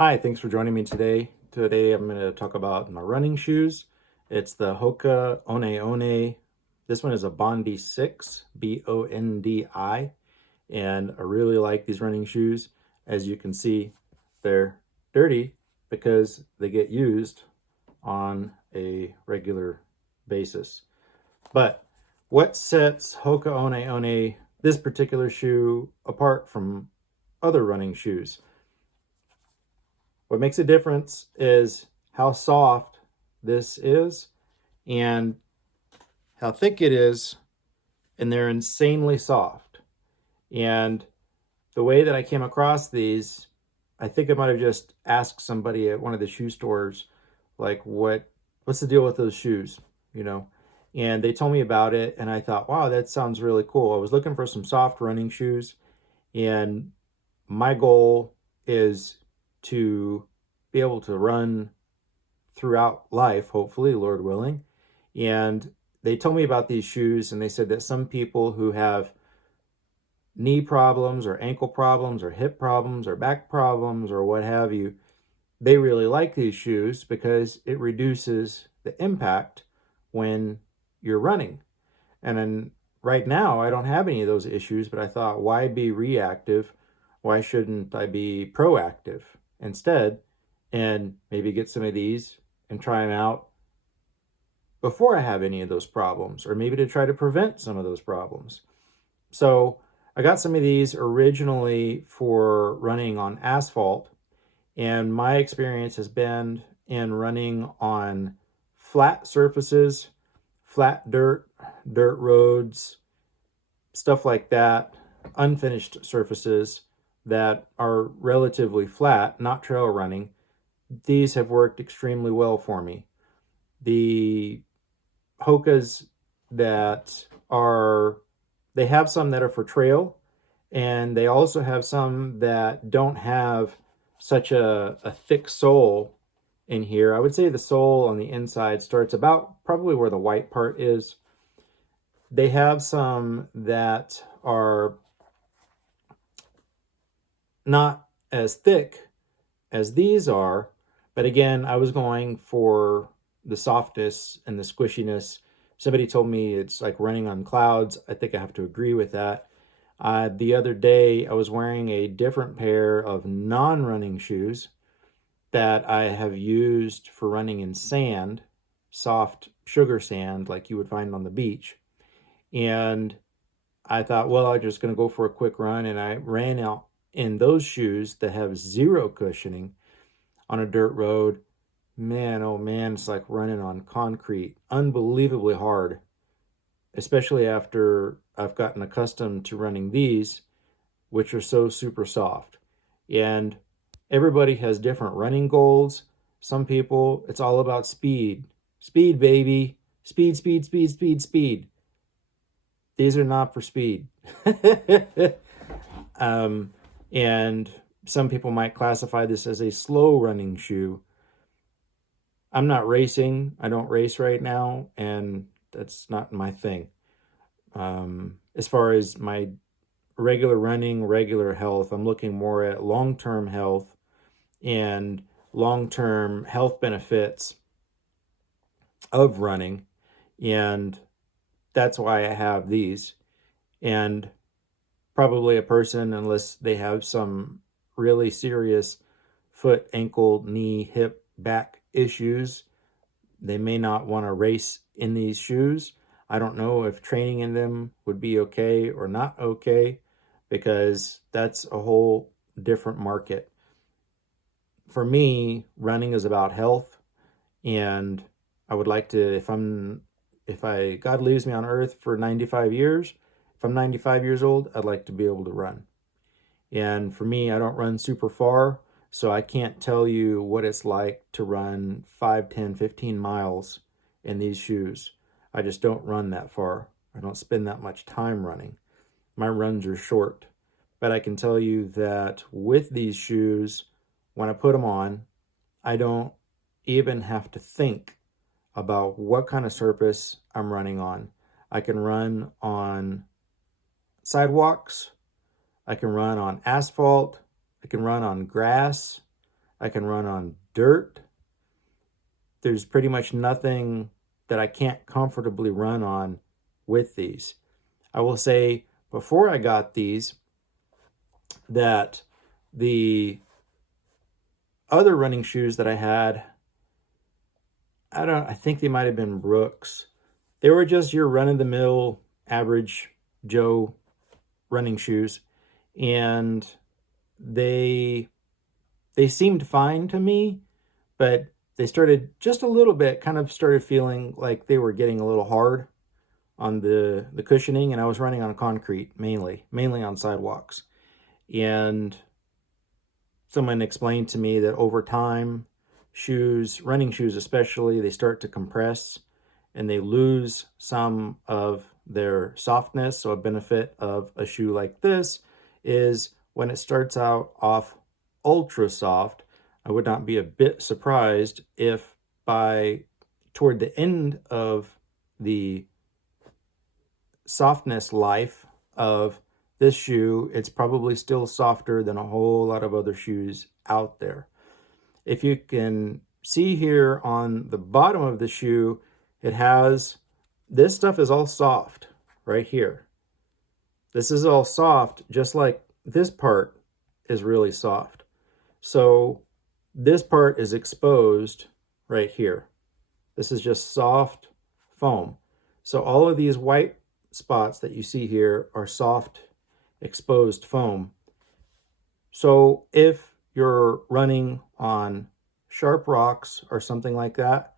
Hi, thanks for joining me today. Today I'm going to talk about my running shoes. It's the Hoka One One. This one is a Bondi 6, Bondi, and I really like these running shoes. As you can see, they're dirty because they get used on a regular basis. But what sets Hoka One One, this particular shoe, apart from other running shoes? What makes a difference is how soft this is and how thick it is, and they're insanely soft. And the way that I came across these, I think I might have just asked somebody at one of the shoe stores, like, what's the deal with those shoes, you know? And they told me about it, and I thought, wow, that sounds really cool. I was looking for some soft running shoes, and my goal is to be able to run throughout life, hopefully, Lord willing. And they told me about these shoes, and they said that some people who have knee problems or ankle problems or hip problems or back problems or what have you, they really like these shoes because it reduces the impact when you're running. And then right now, I don't have any of those issues, but I thought, why be reactive? Why shouldn't I be proactive instead? And maybe get some of these and try them out before I have any of those problems, or maybe to try to prevent some of those problems. So I got some of these originally for running on asphalt, and my experience has been in running on flat surfaces, flat dirt roads, stuff like that, unfinished surfaces that are relatively flat, not trail running. These have worked extremely well for me. The Hokas that they have some that are for trail, and they also have some that don't have such a thick sole in here. I would say the sole on the inside starts about probably where the white part is. They have some that are not as thick as these are, but again, I was going for the softness and the squishiness. Somebody told me it's like running on clouds. I think I have to agree with that. The other day, I was wearing a different pair of non-running shoes that I have used for running in sand, soft sugar sand like you would find on the beach. And I thought, well, I'm just going to go for a quick run. And I ran out in those shoes that have zero cushioning on a dirt road. Man, oh man, it's like running on concrete. Unbelievably hard, especially after I've gotten accustomed to running these, which are so super soft. And everybody has different running goals. Some people, it's all about speed. Speed, baby. Speed, speed, speed, speed, speed. These are not for speed. And some people might classify this as a slow running shoe. I'm not racing. I don't race right now, and that's not my thing. As far as my regular running, regular health, I'm looking more at long-term health and long-term health benefits of running. And that's why I have these. And probably a person, unless they have some really serious foot, ankle, knee, hip, back issues, they may not want to race in these shoes. I don't know if training in them would be okay or not okay, because that's a whole different market. For me, running is about health, and I would like to, if God leaves me on earth for 95 years, if I'm 95 years old, I'd like to be able to run. And for me, I don't run super far, so I can't tell you what it's like to run 5, 10, 15 miles in these shoes. I just don't run that far. I don't spend that much time running. My runs are short. But I can tell you that with these shoes, when I put them on, I don't even have to think about what kind of surface I'm running on. I can run on sidewalks. I can run on asphalt. I can run on grass. I can run on dirt. There's pretty much nothing that I can't comfortably run on with these. I will say before I got these that the other running shoes that I had, I think they might have been Brooks. They were just your run-of-the-mill average Joe running shoes, and they seemed fine to me, but they started just a little bit, kind of started feeling like they were getting a little hard on the cushioning, and I was running on concrete mainly on sidewalks. And someone explained to me that over time, running shoes especially, they start to compress and they lose some of their softness. So a benefit of a shoe like this is when it starts out off ultra soft, I would not be a bit surprised if toward the end of the softness life of this shoe, it's probably still softer than a whole lot of other shoes out there. If you can see here on the bottom of the shoe, this stuff is all soft right here. This is all soft, just like this part is really soft. So this part is exposed right here. This is just soft foam. So all of these white spots that you see here are soft exposed foam. So if you're running on sharp rocks or something like that,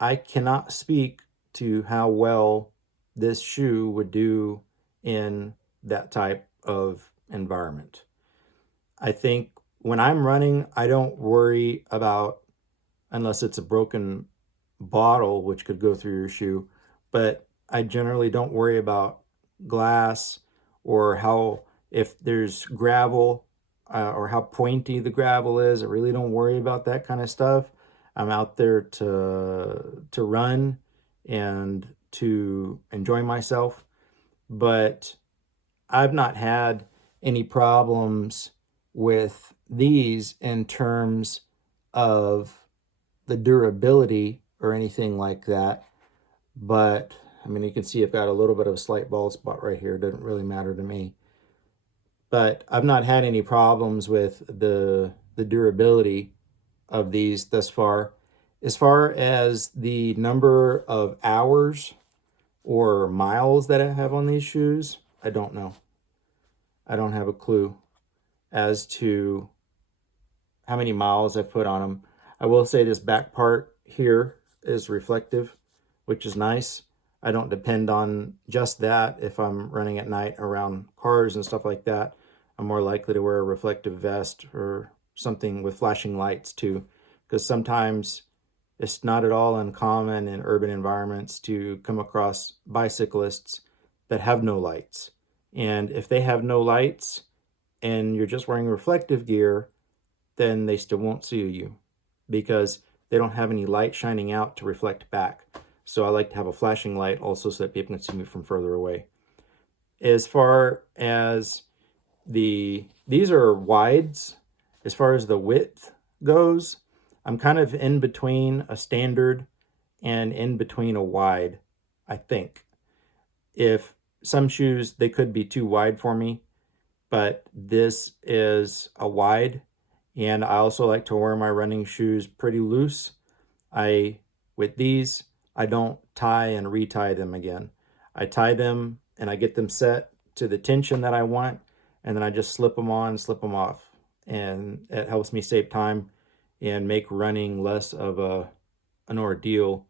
I cannot speak to how well this shoe would do in that type of environment. I think when I'm running, I don't worry about, unless it's a broken bottle, which could go through your shoe, but I generally don't worry about glass or if there's gravel or how pointy the gravel is. I really don't worry about that kind of stuff. I'm out there to run and to enjoy myself, but I've not had any problems with these in terms of the durability or anything like that. But I mean, you can see I've got a little bit of a slight bald spot right here. It doesn't really matter to me. But I've not had any problems with the durability of these thus far. As far as the number of hours or miles that I have on these shoes, I don't know. I don't have a clue as to how many miles I've put on them. I will say this back part here is reflective, which is nice. I don't depend on just that if I'm running at night around cars and stuff like that. I'm more likely to wear a reflective vest or something with flashing lights too, because sometimes it's not at all uncommon in urban environments to come across bicyclists that have no lights. And if they have no lights and you're just wearing reflective gear, then they still won't see you because they don't have any light shining out to reflect back. So I like to have a flashing light also so that people can see me from further away. As far as these are wides. As far as the width goes, I'm kind of in between a standard and in between a wide, I think. If some shoes, they could be too wide for me, but this is a wide. And I also like to wear my running shoes pretty loose. With these, I don't tie and retie them again. I tie them and I get them set to the tension that I want, and then I just slip them on, slip them off. And it helps me save time and make running less of an ordeal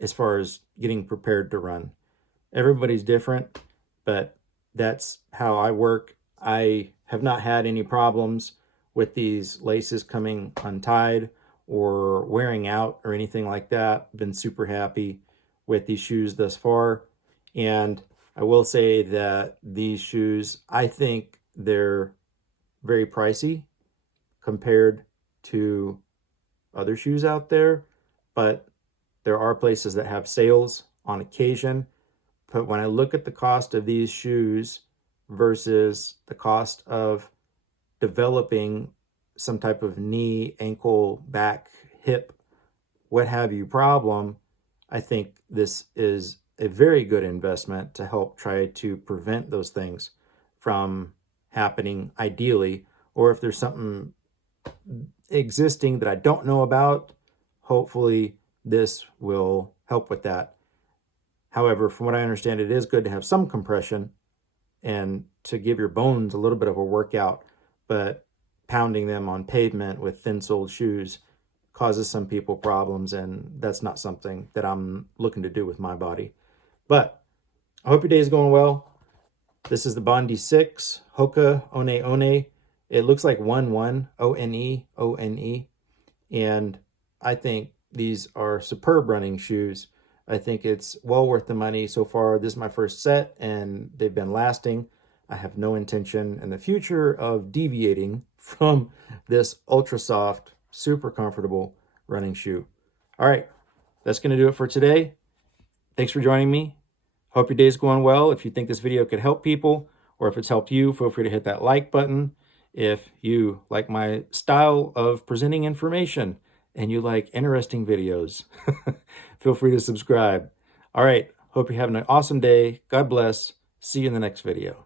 as far as getting prepared to run. Everybody's different, but that's how I work. I have not had any problems with these laces coming untied or wearing out or anything like that. Been super happy with these shoes thus far. And I will say that these shoes, I think they're very pricey compared to other shoes out there, but there are places that have sales on occasion. But when I look at the cost of these shoes versus the cost of developing some type of knee, ankle, back, hip, what have you problem, I think this is a very good investment to help try to prevent those things from happening ideally. Or if there's something existing that I don't know about, hopefully this will help with that. However, from what I understand, it is good to have some compression and to give your bones a little bit of a workout, but pounding them on pavement with thin-soled shoes causes some people problems, and that's not something that I'm looking to do with my body. But I hope your day is going well. This is the Bondi 6 Hoka One One. It looks like 1-1, O-N-E, O-N-E. And I think these are superb running shoes. I think it's well worth the money so far. This is my first set, and they've been lasting. I have no intention in the future of deviating from this ultra soft, super comfortable running shoe. All right, that's going to do it for today. Thanks for joining me. Hope your day's going well. If you think this video could help people, or if it's helped you, feel free to hit that like button. If you like my style of presenting information and you like interesting videos, feel free to subscribe. All right, hope you're having an awesome day. God bless. See you in the next video.